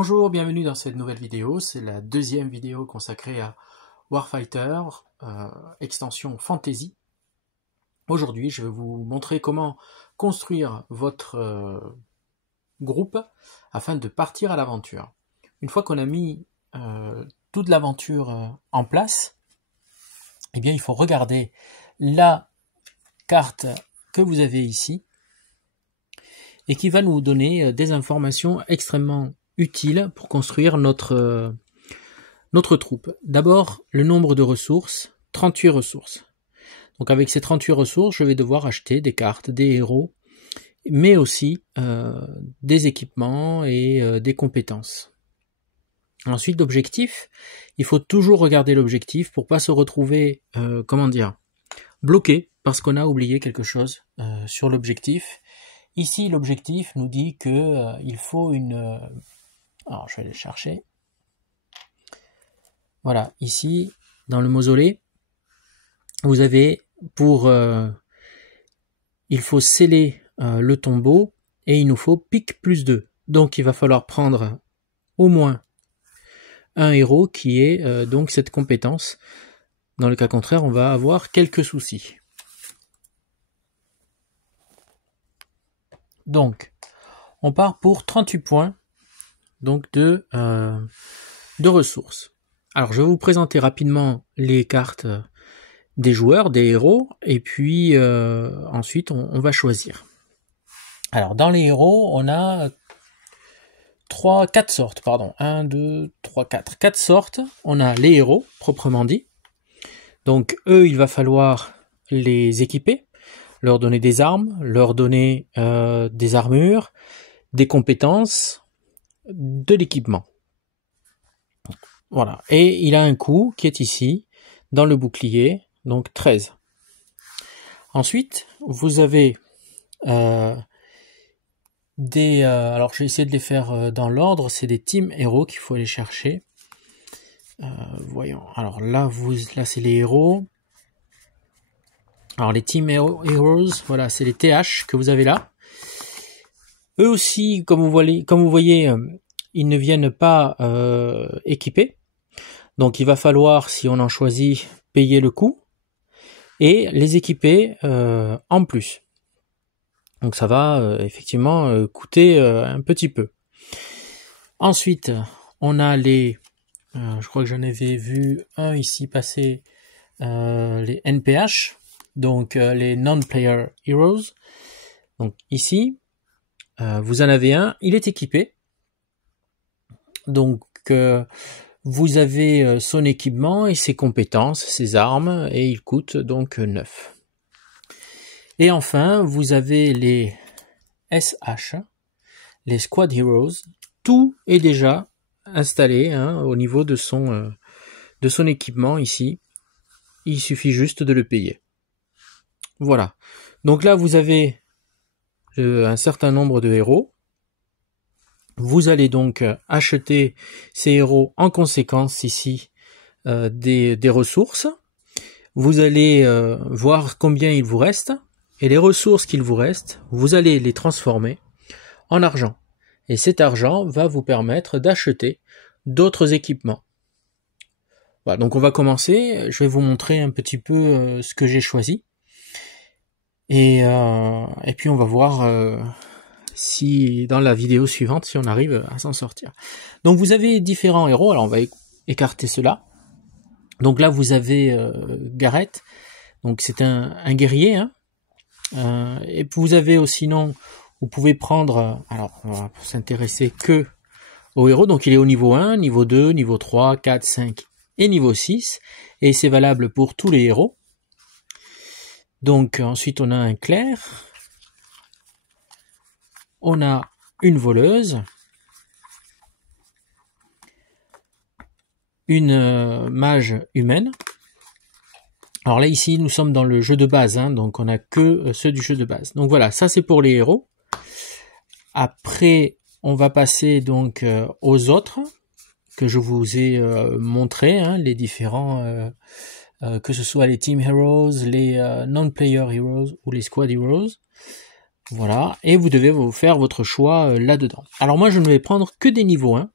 Bonjour, bienvenue dans cette nouvelle vidéo. C'est la deuxième vidéo consacrée à Warfighter, extension Fantasy. Aujourd'hui, je vais vous montrer comment construire votre groupe afin de partir à l'aventure. Une fois qu'on a mis toute l'aventure en place, eh bien, il faut regarder la carte que vous avez ici et qui va nous donner des informations extrêmement utile pour construire notre troupe. D'abord, le nombre de ressources, 38 ressources. Donc avec ces 38 ressources, je vais devoir acheter des cartes, des héros, mais aussi des équipements et des compétences. Ensuite, l'objectif, il faut toujours regarder l'objectif pour pas se retrouver, bloqué parce qu'on a oublié quelque chose sur l'objectif. Ici, l'objectif nous dit que il faut une... Alors, je vais aller chercher. Voilà, ici, dans le mausolée, vous avez il faut sceller le tombeau et il nous faut pique plus 2. Donc, il va falloir prendre au moins un héros qui est donc cette compétence. Dans le cas contraire, on va avoir quelques soucis. Donc, on part pour 38 points. Donc de ressources. Alors je vais vous présenter rapidement les cartes des joueurs, des héros, et puis ensuite on va choisir. Alors dans les héros, on a 4 sortes, pardon. 1, 2, 3, 4. 4 sortes. On a les héros, proprement dit. Donc eux, il va falloir les équiper, leur donner des armes, leur donner des armures, des compétences, de l'équipement. Voilà. Et il a un coût qui est ici, dans le bouclier, donc 13. Ensuite, vous avez alors je vais essayer de les faire dans l'ordre, c'est des team héros qu'il faut aller chercher. Voyons. Alors là, c'est les héros. Alors les team heroes, voilà, c'est les TH que vous avez là. Eux aussi, comme vous voyez, ils ne viennent pas équipés. Donc il va falloir, si on en choisit, payer le coût et les équiper en plus. Donc ça va effectivement coûter un petit peu. Ensuite, on a les... je crois que j'en avais vu un ici passer, les NPH, donc les Non-Player Heroes. Donc ici... vous en avez un, il est équipé. Donc vous avez son équipement et ses compétences, ses armes, et il coûte donc 9. Et enfin, vous avez les SH, les Squad Heroes. Tout est déjà installé au niveau de son équipement ici. Il suffit juste de le payer. Voilà. Donc là, vous avez un certain nombre de héros. Vous allez donc acheter ces héros en conséquence ici des ressources. Vous allez voir combien il vous reste et les ressources qu'il vous reste, vous allez les transformer en argent. Et cet argent va vous permettre d'acheter d'autres équipements. Voilà, donc on va commencer. Je vais vous montrer un petit peu ce que j'ai choisi. Et puis on va voir si dans la vidéo suivante, si on arrive à s'en sortir. Donc vous avez différents héros. Alors on va écarter cela. Donc là vous avez Gareth. Donc c'est un guerrier. Et puis vous avez aussi, sinon, vous pouvez prendre... alors on va s'intéresser que aux héros. Donc il est au niveau 1, niveau 2, niveau 3, 4, 5 et niveau 6. Et c'est valable pour tous les héros. Donc ensuite on a un clerc, on a une voleuse, une mage humaine. Alors là ici nous sommes dans le jeu de base, donc on n'a que ceux du jeu de base. Donc voilà, ça c'est pour les héros. Après on va passer donc aux autres que je vous ai montré, les différents... que ce soit les Team Heroes, les Non-Player Heroes ou les Squad Heroes. Voilà, et vous devez vous faire votre choix là-dedans. Alors moi je ne vais prendre que des niveaux 1,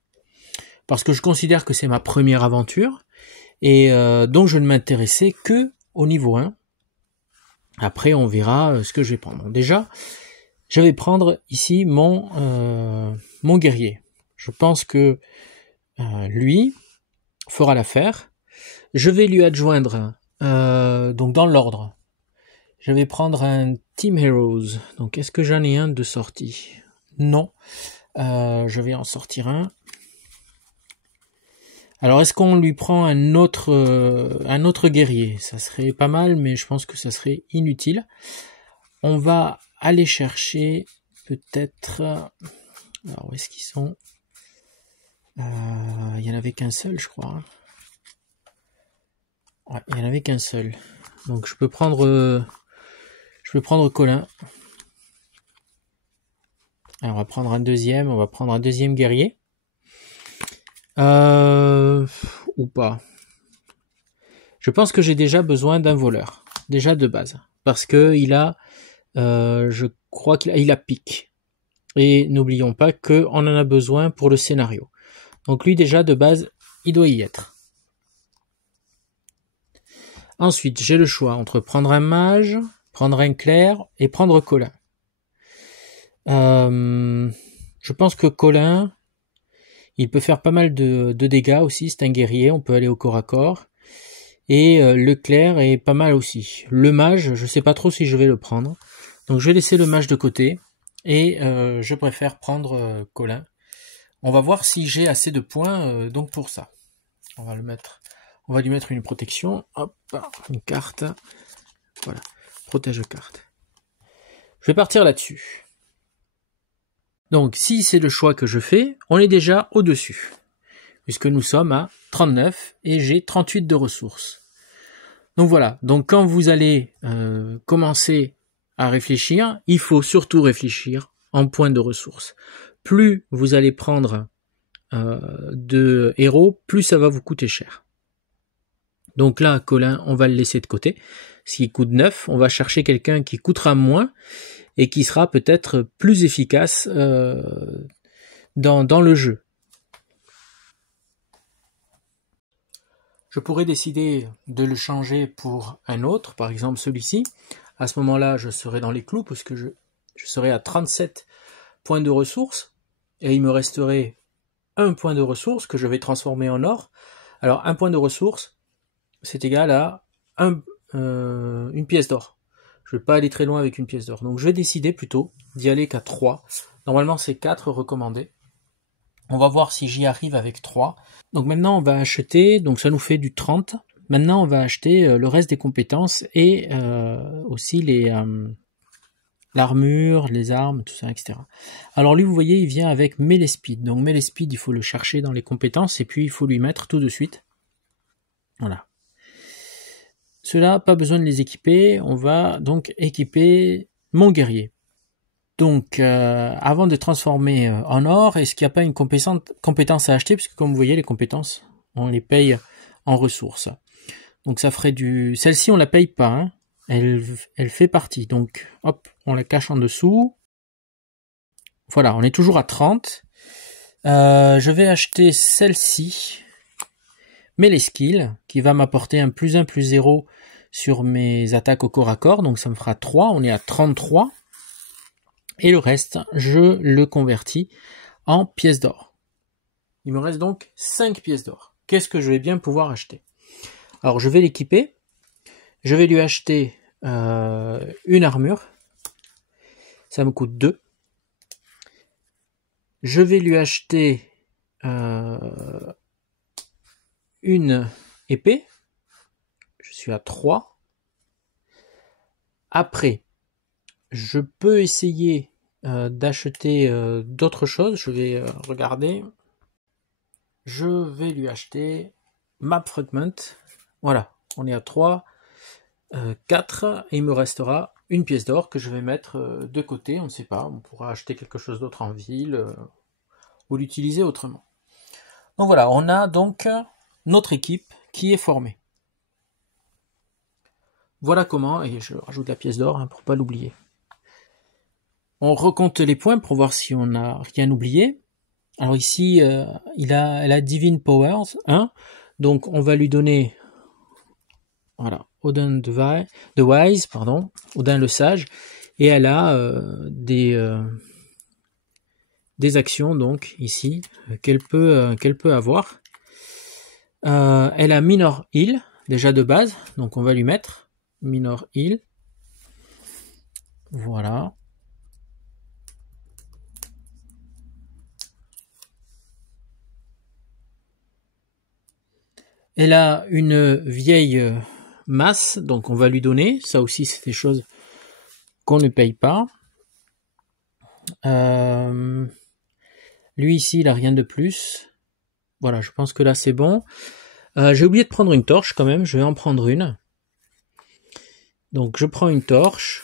parce que je considère que c'est ma première aventure, et donc je ne m'intéressais que au niveau 1. Après, on verra ce que je vais prendre. Déjà, je vais prendre ici mon guerrier. Je pense que lui fera l'affaire. Je vais lui adjoindre, donc dans l'ordre, je vais prendre un Team Heroes. Donc, est-ce que j'en ai un de sortie? Non. Je vais en sortir un. Alors, est-ce qu'on lui prend un autre guerrier? Ça serait pas mal, mais je pense que ça serait inutile. On va aller chercher peut-être... Alors, où est-ce qu'ils sont? Il y en avait qu'un seul, je crois. Ouais, il y en avait qu'un seul. Donc, je peux prendre Colin. Alors, on va prendre un deuxième guerrier. Ou pas. Je pense que j'ai déjà besoin d'un voleur. Déjà de base. Parce que il a, je crois qu'il a pique. Et n'oublions pas qu'on en a besoin pour le scénario. Donc lui déjà de base, il doit y être. Ensuite, j'ai le choix entre prendre un mage, prendre un clerc et prendre Colin. Je pense que Colin, il peut faire pas mal de dégâts aussi, c'est un guerrier, on peut aller au corps à corps. Et le clerc est pas mal aussi. Le mage, je sais pas trop si je vais le prendre. Donc je vais laisser le mage de côté. Et je préfère prendre Colin. On va voir si j'ai assez de points donc pour ça. On va lui mettre une protection. Hop, une carte. Voilà, protège carte. Je vais partir là-dessus. Donc si c'est le choix que je fais, on est déjà au-dessus. Puisque nous sommes à 39 et j'ai 38 de ressources. Donc voilà, donc quand vous allez commencer à réfléchir, il faut surtout réfléchir en points de ressources. Plus vous allez prendre de héros, plus ça va vous coûter cher. Donc là, Colin, on va le laisser de côté. S'il coûte 9, on va chercher quelqu'un qui coûtera moins et qui sera peut-être plus efficace dans le jeu. Je pourrais décider de le changer pour un autre, par exemple celui-ci. À ce moment-là, je serai dans les clous puisque je serai à 37 points de ressources et il me resterait un point de ressources que je vais transformer en or. Alors, un point de ressources, c'est égal à une pièce d'or. Je ne vais pas aller très loin avec une pièce d'or. Donc, je vais décider plutôt d'y aller qu'à 3. Normalement, c'est 4 recommandés. On va voir si j'y arrive avec 3. Donc maintenant, on va acheter, donc ça nous fait du 30. Maintenant, on va acheter le reste des compétences et aussi l'armure, les armes, tout ça, etc. Alors lui, vous voyez, il vient avec melee speed. Donc melee speed, il faut le chercher dans les compétences et puis il faut lui mettre tout de suite. Voilà. Ceux-là, pas besoin de les équiper. On va donc équiper mon guerrier. Donc, avant de transformer en or, est-ce qu'il n'y a pas une compétence à acheter? Puisque comme vous voyez, les compétences, on les paye en ressources. Donc ça ferait du... Celle-ci, on la paye pas. Hein. Elle fait partie. Donc, hop, on la cache en dessous. Voilà, on est toujours à 30. Je vais acheter celle-ci. Mais les skills, qui va m'apporter un +1/+0 sur mes attaques au corps à corps. Donc ça me fera 3. On est à 33. Et le reste, je le convertis en pièces d'or. Il me reste donc 5 pièces d'or. Qu'est-ce que je vais bien pouvoir acheter? Alors, je vais l'équiper. Je vais lui acheter une armure. Ça me coûte 2. Je vais lui acheter une épée. Je suis à 3. Après, je peux essayer d'acheter d'autres choses. Je vais regarder. Je vais lui acheter Map Fragment. Voilà, on est à 3, 4, et il me restera une pièce d'or que je vais mettre de côté. On ne sait pas, on pourra acheter quelque chose d'autre en ville ou l'utiliser autrement. Donc voilà, on a donc notre équipe qui est formée. Voilà comment, et je rajoute la pièce d'or pour ne pas l'oublier. On recompte les points pour voir si on n'a rien oublié. Alors ici, elle a Divine Powers 1, donc on va lui donner, voilà, Odin the Wise, pardon, Odin le Sage, et elle a des actions donc ici qu'elle peut avoir. Elle a Minor Heal déjà de base, donc on va lui mettre Minor Heal. Voilà. Elle a une vieille masse, donc on va lui donner. Ça aussi, c'est des choses qu'on ne paye pas. Lui ici, il a rien de plus. Voilà, je pense que là c'est bon. J'ai oublié de prendre une torche quand même, je vais en prendre une. Donc je prends une torche.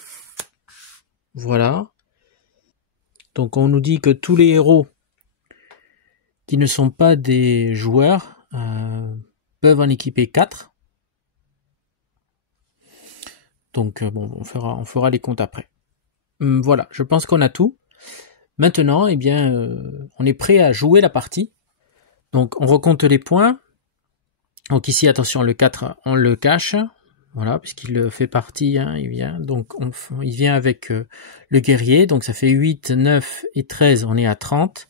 Voilà. Donc on nous dit que tous les héros qui ne sont pas des joueurs peuvent en équiper 4. Donc bon, on fera les comptes après. Voilà, je pense qu'on a tout. Maintenant, eh bien, on est prêt à jouer la partie. Donc on recompte les points. Donc ici, attention, le 4, on le cache. Voilà, puisqu'il fait partie, hein, il vient. Donc il vient avec le guerrier. Donc ça fait 8, 9 et 13, on est à 30.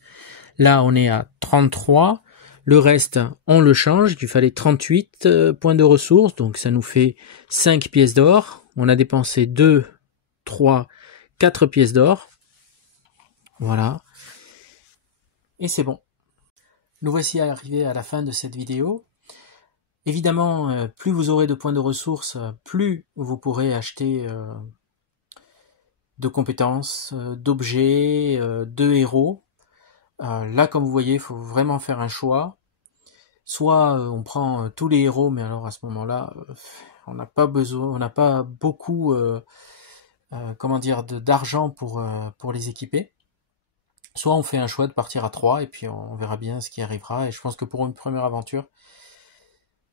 Là, on est à 33. Le reste, on le change. Il fallait 38 points de ressources. Donc ça nous fait 5 pièces d'or. On a dépensé 2, 3, 4 pièces d'or. Voilà. Et c'est bon. Nous voici arrivés à la fin de cette vidéo. Évidemment, plus vous aurez de points de ressources, plus vous pourrez acheter de compétences, d'objets, de héros. Là, comme vous voyez, il faut vraiment faire un choix. Soit on prend tous les héros, mais alors à ce moment-là, on n'a pas besoin, on n'a pas beaucoup, d'argent pour les équiper. Soit on fait un choix de partir à 3 et puis on verra bien ce qui arrivera. Et je pense que pour une première aventure,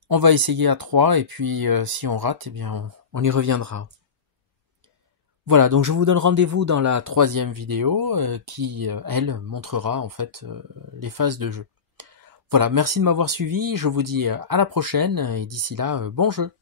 on va essayer à 3 et puis si on rate, eh bien on y reviendra. Voilà, donc je vous donne rendez-vous dans la 3e vidéo qui, elle, montrera en fait les phases de jeu. Voilà, merci de m'avoir suivi, je vous dis à la prochaine et d'ici là, bon jeu.